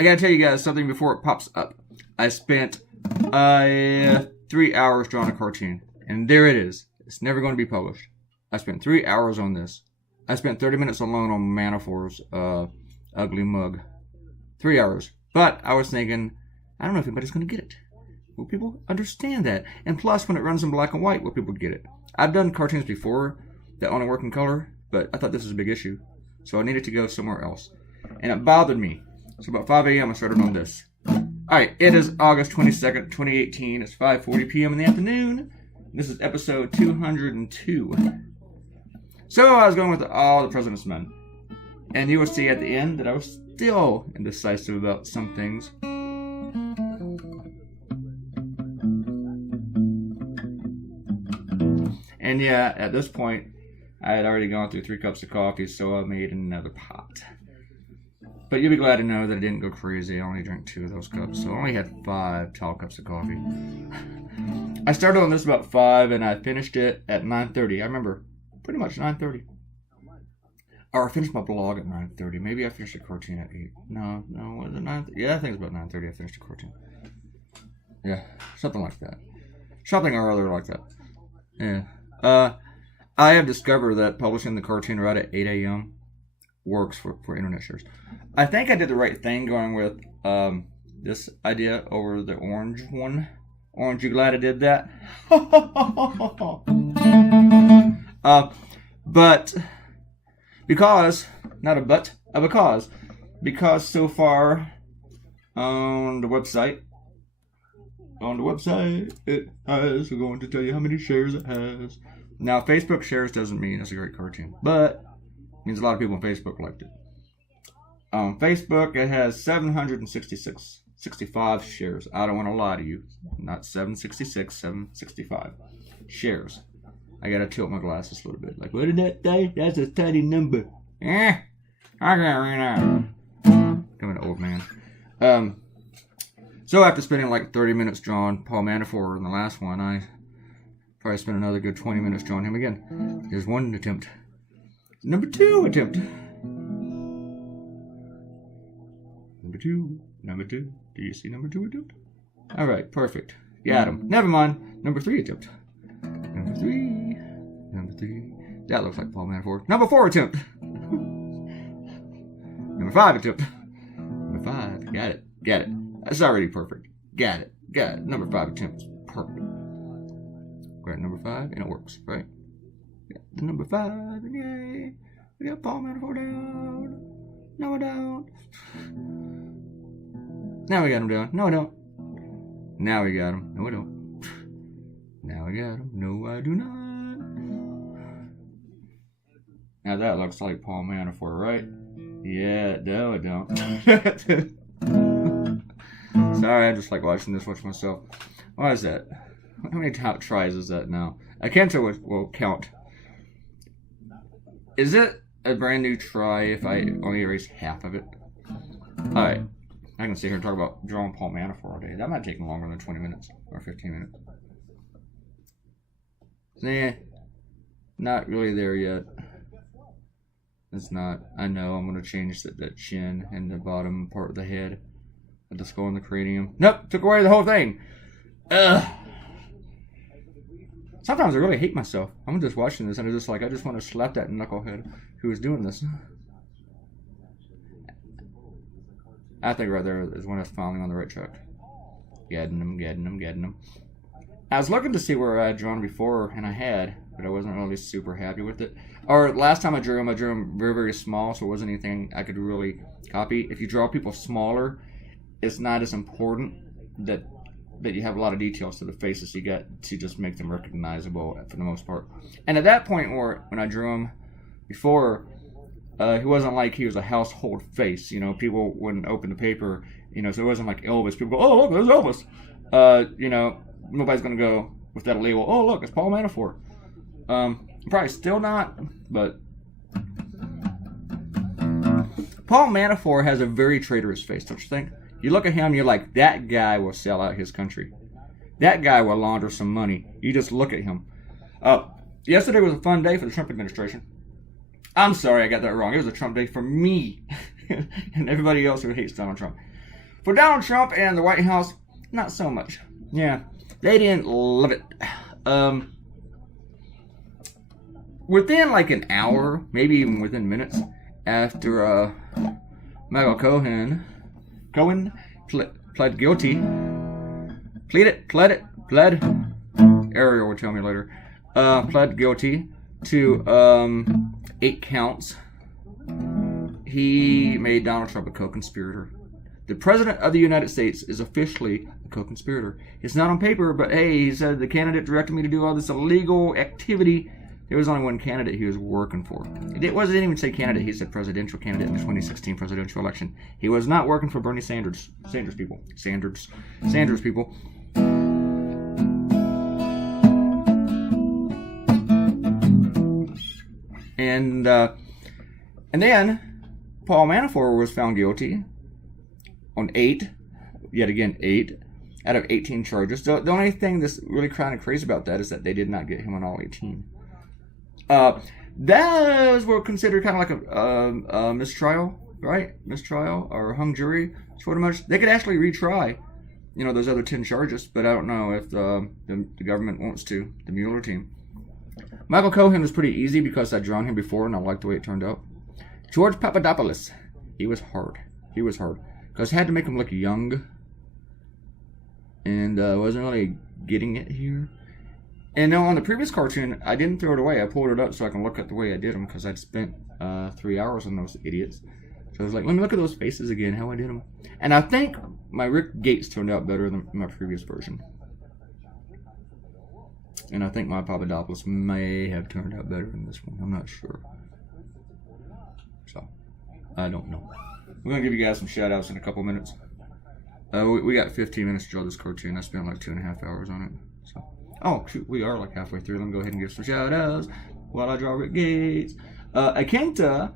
I gotta tell you guys something before it pops up. I spent 3 hours drawing a cartoon, and there it is. It's never going to be published. I spent 3 hours on this. I spent 30 minutes alone on Manafor's ugly mug. 3 hours. But I was thinking, I don't know if anybody's going to get it. Will people understand that? And plus, when it runs in black and white, will people get it? I've done cartoons before that only work in color, but I thought this was a big issue. So I needed to go somewhere else. And it bothered me. So about 5 a.m. I started on this. Alright, it is August 22nd, 2018. It's 5:40 p.m. in the afternoon. This is episode 202. So I was going with all the President's Men. And you will see at the end that I was still indecisive about some things. And yeah, at this point, I had already gone through 3 cups of coffee, so I made another pot. But you'll be glad to know that I didn't go crazy. I only drank 2 of those cups, so I only had 5 tall cups of coffee. I started on this about 5, and I finished it at 9:30. I remember, pretty much 9:30. Or I finished my blog at 9:30. Maybe I finished the cartoon at 8. No, was it 9? Yeah, I think it's about 9:30 I finished the cartoon. Yeah, something like that. Something or other like that. Yeah. I have discovered that publishing the cartoon right at 8 a.m. works for internet shares. I think I did the right thing going with this idea over the orange one. Orange, you glad I did that? But because, not a but, a because so far on the website, it has, we're going to tell you how many shares it has. Now, Facebook shares doesn't mean it's a great cartoon, but it means a lot of people on Facebook liked it. On Facebook, it has 765 shares. I don't want to lie to you. Not 766, 765 shares. I gotta tilt my glasses a little bit. Like, what did that say? That's a tiny number. I can't read that. I'm an old man. So after spending like 30 minutes drawing Paul Manafort in the last one, I probably spent another good 20 minutes drawing him again. Here's one attempt. Number 2 attempt. Number two. Do you see number 2 attempt? Alright, perfect. Got him. Never mind. Number 3 attempt. Number 3. That looks like Paul Manafort. Number 4 attempt. Number 5 attempt. Number 5. Got it. That's already perfect. Got it. Number 5 attempt. Perfect. Grab number 5 and it works, right? Yeah, the number 5 and yay. We got Paul Manafort down. No, I don't. Now we got him down. No, I don't. Now we got him. No, I don't. Now I got him. No, I do not. Now that looks like Paul Manafort, right? Yeah, no, I don't. Sorry, I just like watch myself. What is that? How many tries is that now? I can't tell what will count. Is it a brand new try if I only erase half of it? Alright. I can sit here and talk about drawing Paul Manafort all day. That might take longer than 20 minutes or 15 minutes. Nah, not really there yet. It's not. I know I'm going to change that chin and the bottom part of the head. The skull and the cranium. Nope, took away the whole thing. Ugh. Sometimes I really hate myself. I'm just watching this and I just want to slap that knucklehead who was doing this. I think right there is when I was finally on the right track. Getting them. I was looking to see where I had drawn before, and I had, but I wasn't really super happy with it. Or last time I drew him very, very small, so it wasn't anything I could really copy. If you draw people smaller, it's not as important that you have a lot of details to the faces you get to just make them recognizable for the most part. And at that point, when I drew him before, he wasn't like he was a household face. You know, people wouldn't open the paper. You know, so it wasn't like Elvis. People go, oh look, there's Elvis. You know, nobody's gonna go with that label. Oh look, it's Paul Manafort. Probably still not, but Paul Manafort has a very traitorous face, don't you think? You look at him, you're like, that guy will sell out his country. That guy will launder some money. You just look at him. Yesterday was a fun day for the Trump administration. I'm sorry I got that wrong. It was a Trump day for me and everybody else who hates Donald Trump. For Donald Trump and the White House, not so much. Yeah, they didn't love it. Within like an hour, maybe even within minutes, after Michael Cohen pled guilty. Pled. Ariel will tell me later. Pled guilty to 8 counts. He made Donald Trump a co-conspirator. The President of the United States is officially a co-conspirator. It's not on paper, but hey, he said the candidate directed me to do all this illegal activity. There was only one candidate he was working for. It didn't even say candidate, he said presidential candidate in the 2016 presidential election. He was not working for Bernie Sanders people. Sanders people. And then Paul Manafort was found guilty on 8 out of 18 charges. The only thing that's really kind of crazy about that is that they did not get him on all 18. Those were considered kind of like a mistrial, right? Mistrial or hung jury, sort of much. They could actually retry, those other 10 charges, but I don't know if the government wants to, the Mueller team. Michael Cohen was pretty easy because I'd drawn him before and I liked the way it turned out. George Papadopoulos, he was hard. Because I had to make him look young. And wasn't really getting it here. And now on the previous cartoon, I didn't throw it away. I pulled it up so I can look at the way I did them because I'd spent 3 hours on those idiots. So I was like, let me look at those faces again, how I did them. And I think my Rick Gates turned out better than my previous version. And I think my Papadopoulos may have turned out better than this one. I'm not sure. So, I don't know. We're going to give you guys some shout outs in a couple minutes. We got 15 minutes to draw this cartoon. I spent like 2.5 hours on it. So, oh, shoot, we are like halfway through. Let me go ahead and give some shout outs while I draw Rick Gates. Akenta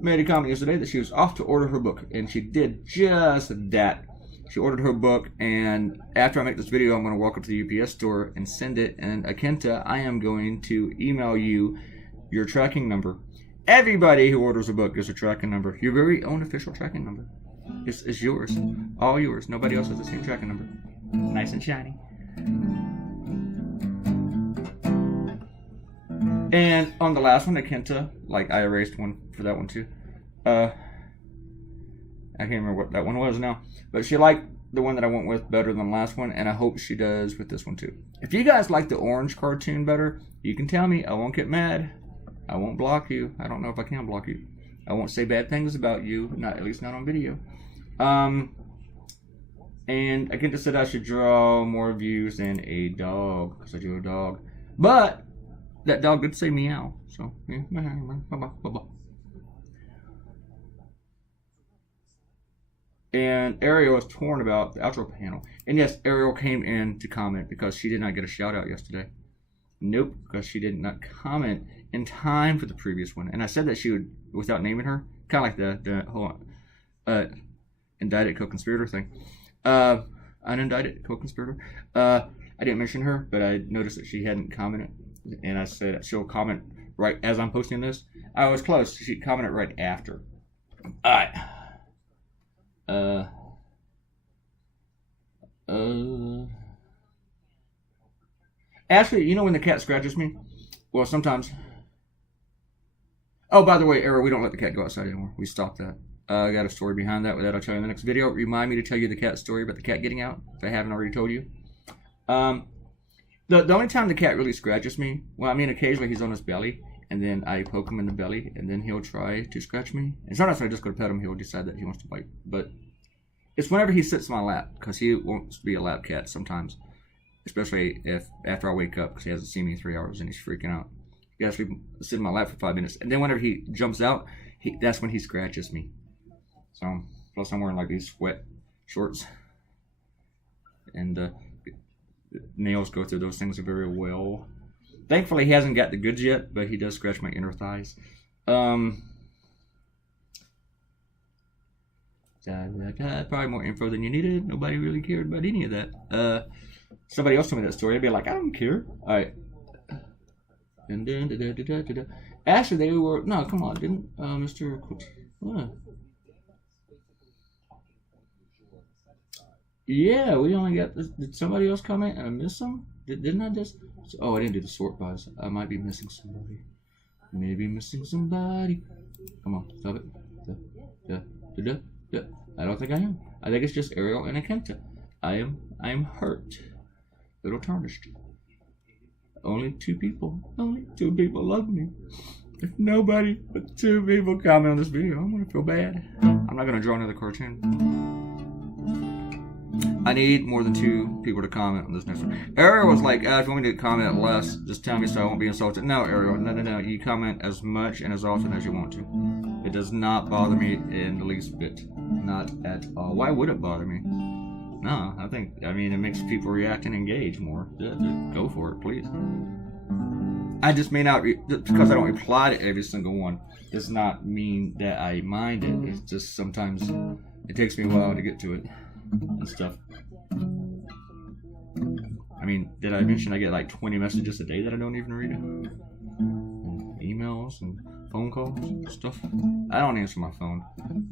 made a comment yesterday that she was off to order her book. And she did just that. She ordered her book, and after I make this video, I'm going to walk up to the UPS store and send it. And Akenta, I am going to email you your tracking number. Everybody who orders a book gets a tracking number. Your very own official tracking number. It's yours. All yours. Nobody else has the same tracking number. Nice and shiny. And on the last one, Akenta, I erased one for that one too. I can't remember what that one was now. But she liked the one that I went with better than the last one, and I hope she does with this one too. If you guys like the orange cartoon better, you can tell me. I won't get mad. I won't block you. I don't know if I can block you. I won't say bad things about you, at least not on video. And I can just said I should draw more views than a dog, because I drew a dog. But that dog did say meow, so yeah. Bye-bye. And Ariel was torn about the outro panel. And yes, Ariel came in to comment because she did not get a shout out yesterday. Nope, because she did not comment in time for the previous one. And I said that she would, without naming her, kind of like the indicted co-conspirator thing. Unindicted co-conspirator. I didn't mention her, but I noticed that she hadn't commented. And I said she'll comment right as I'm posting this. I was close. She commented right after. Alright. Actually, when the cat scratches me? Well, sometimes. Oh, by the way, Arrow, we don't let the cat go outside anymore. We stopped that. I got a story behind that. I'll tell you in the next video. Remind me to tell you the cat story about the cat getting out, if I haven't already told you. The only time the cat really scratches me, occasionally he's on his belly, and then I poke him in the belly, and then he'll try to scratch me. And sometimes when I just go to pet him, he'll decide that he wants to bite. But it's whenever he sits in my lap, because he wants to be a lap cat sometimes. Especially if after I wake up, because he hasn't seen me in 3 hours and he's freaking out. He actually sit in my lap for 5 minutes. And then whenever he jumps out, that's when he scratches me. So, plus I'm wearing these sweat shorts. And nails go through those things very well. Thankfully, he hasn't got the goods yet, but he does scratch my inner thighs. Probably more info than you needed. Nobody really cared about any of that. Somebody else told me that story. I'd be like, I don't care. All right. Actually, they were... No, come on. Didn't Mr... Yeah, we only got this. Did somebody else comment and I missed some? Didn't I just? Oh, I didn't do the sort bys. I might be missing somebody. Maybe missing somebody. Come on, stop it. I don't think I am. I think it's just Ariel and Akenta. I am hurt. Little tarnished. Only 2 people love me. If nobody but 2 people comment on this video, I'm gonna feel bad. I'm not gonna draw another cartoon. I need more than 2 people to comment on this next one. Ariel was like, if you want me to comment less, just tell me so I won't be insulted. No, Ariel, no. You comment as much and as often as you want to. It does not bother me in the least bit. Not at all. Why would it bother me? No, I mean, it makes people react and engage more. Yeah, just go for it, please. I just may not, because I don't reply to every single one, does not mean that I mind it. It's just sometimes it takes me a while to get to it and stuff. I mean, did I mention I get like 20 messages a day that I don't even read? And emails and phone calls and stuff. I don't answer my phone.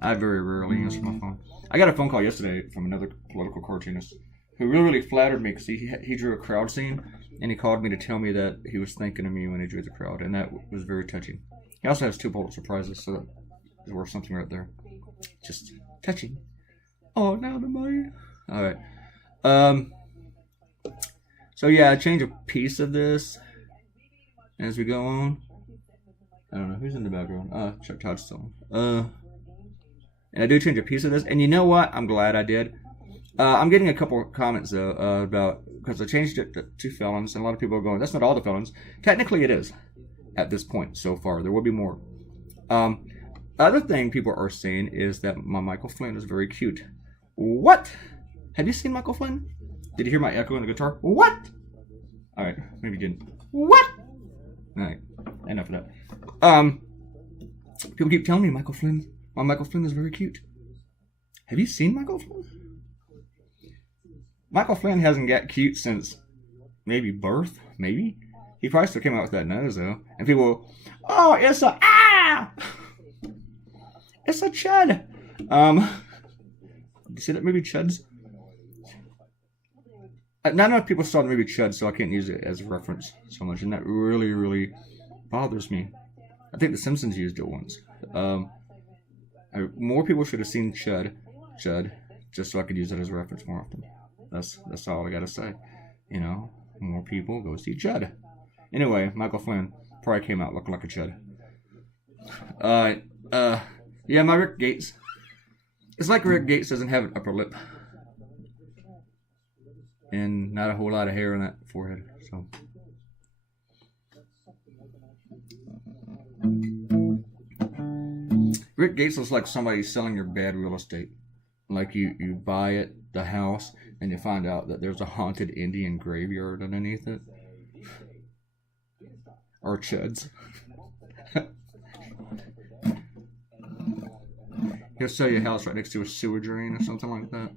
I very rarely answer my phone. I got a phone call yesterday from another political cartoonist who really flattered me because he drew a crowd scene, and he called me to tell me that he was thinking of me when he drew the crowd, and that was very touching. He also has 2 Pulitzer Prizes, so there's worth something right there. Just touching. Oh, now the money. All right. So yeah, I changed a piece of this as we go on. I don't know who's in the background. Chuck Todd's still on. And I do change a piece of this, and you know what? I'm glad I did. I'm getting a couple of comments though about, because I changed it to Felons, and a lot of people are going, "That's not all the Felons." Technically, it is at this point so far. There will be more. Other thing people are saying is that my Michael Flynn is very cute. What? Have you seen Michael Flynn? Did you hear my echo on the guitar? What? All right, maybe you didn't. What? All right, enough of that. People keep telling me my Michael Flynn is very cute. Have you seen Michael Flynn? Michael Flynn hasn't got cute since maybe birth, maybe. He probably still came out with that nose though. And people, oh, it's a it's a chud. You see that movie Chuds? Not enough people saw the movie Chud, so I can't use it as a reference so much, and that really bothers me. I think The Simpsons used it once. More people should have seen Chud, just so I could use it as a reference more often. That's all I gotta say. You know, more people go see Chud. Anyway, Michael Flynn probably came out looking like a Chud. Yeah, my Rick Gates. It's like Rick Gates doesn't have an upper lip. And not a whole lot of hair on that forehead, so. Rick Gates looks like somebody selling your bad real estate. Like you buy it, the house, and you find out that there's a haunted Indian graveyard underneath it. Or chuds. He'll sell you a house right next to a sewer drain or something like that.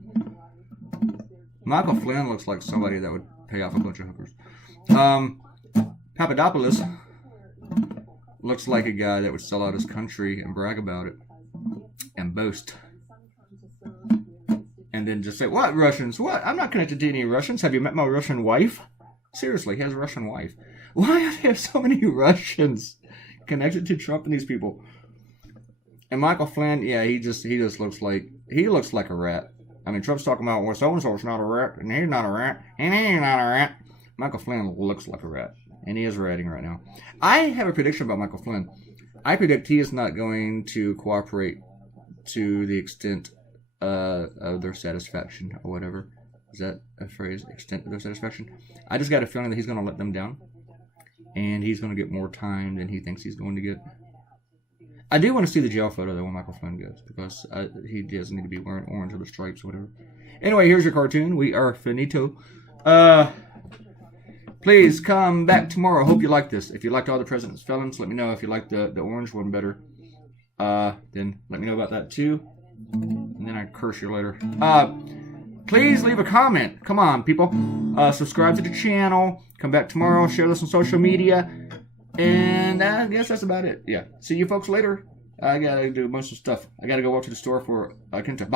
Michael Flynn looks like somebody that would pay off a bunch of hookers. Papadopoulos looks like a guy that would sell out his country and brag about it and boast. And then just say, what Russians? What? I'm not connected to any Russians. Have you met my Russian wife? Seriously, he has a Russian wife. Why do they have so many Russians connected to Trump and these people? And Michael Flynn, yeah, he just looks like a rat. I mean, Trump's talking about, well, so-and-so's not a rat, and he's not a rat, and he's not a rat. Michael Flynn looks like a rat, and he is ratting right now. I have a prediction about Michael Flynn. I predict he is not going to cooperate to the extent of their satisfaction, or whatever. Is that a phrase? Extent of their satisfaction? I just got a feeling that he's going to let them down, and he's going to get more time than he thinks he's going to get. I do want to see the jail photo, though, when Michael Flynn goes, because he doesn't need to be wearing orange or the stripes or whatever. Anyway, here's your cartoon. We are finito. Please come back tomorrow. Hope you like this. If you liked All the President's Felons, let me know. If you liked the orange one better, then let me know about that, too. And then I curse you later. Please leave a comment. Come on, people. Subscribe to the channel. Come back tomorrow. Share this on social media. And I guess that's about it. Yeah. See you folks later. I gotta do a bunch of stuff. I gotta go up to the store for Kenta. Bye.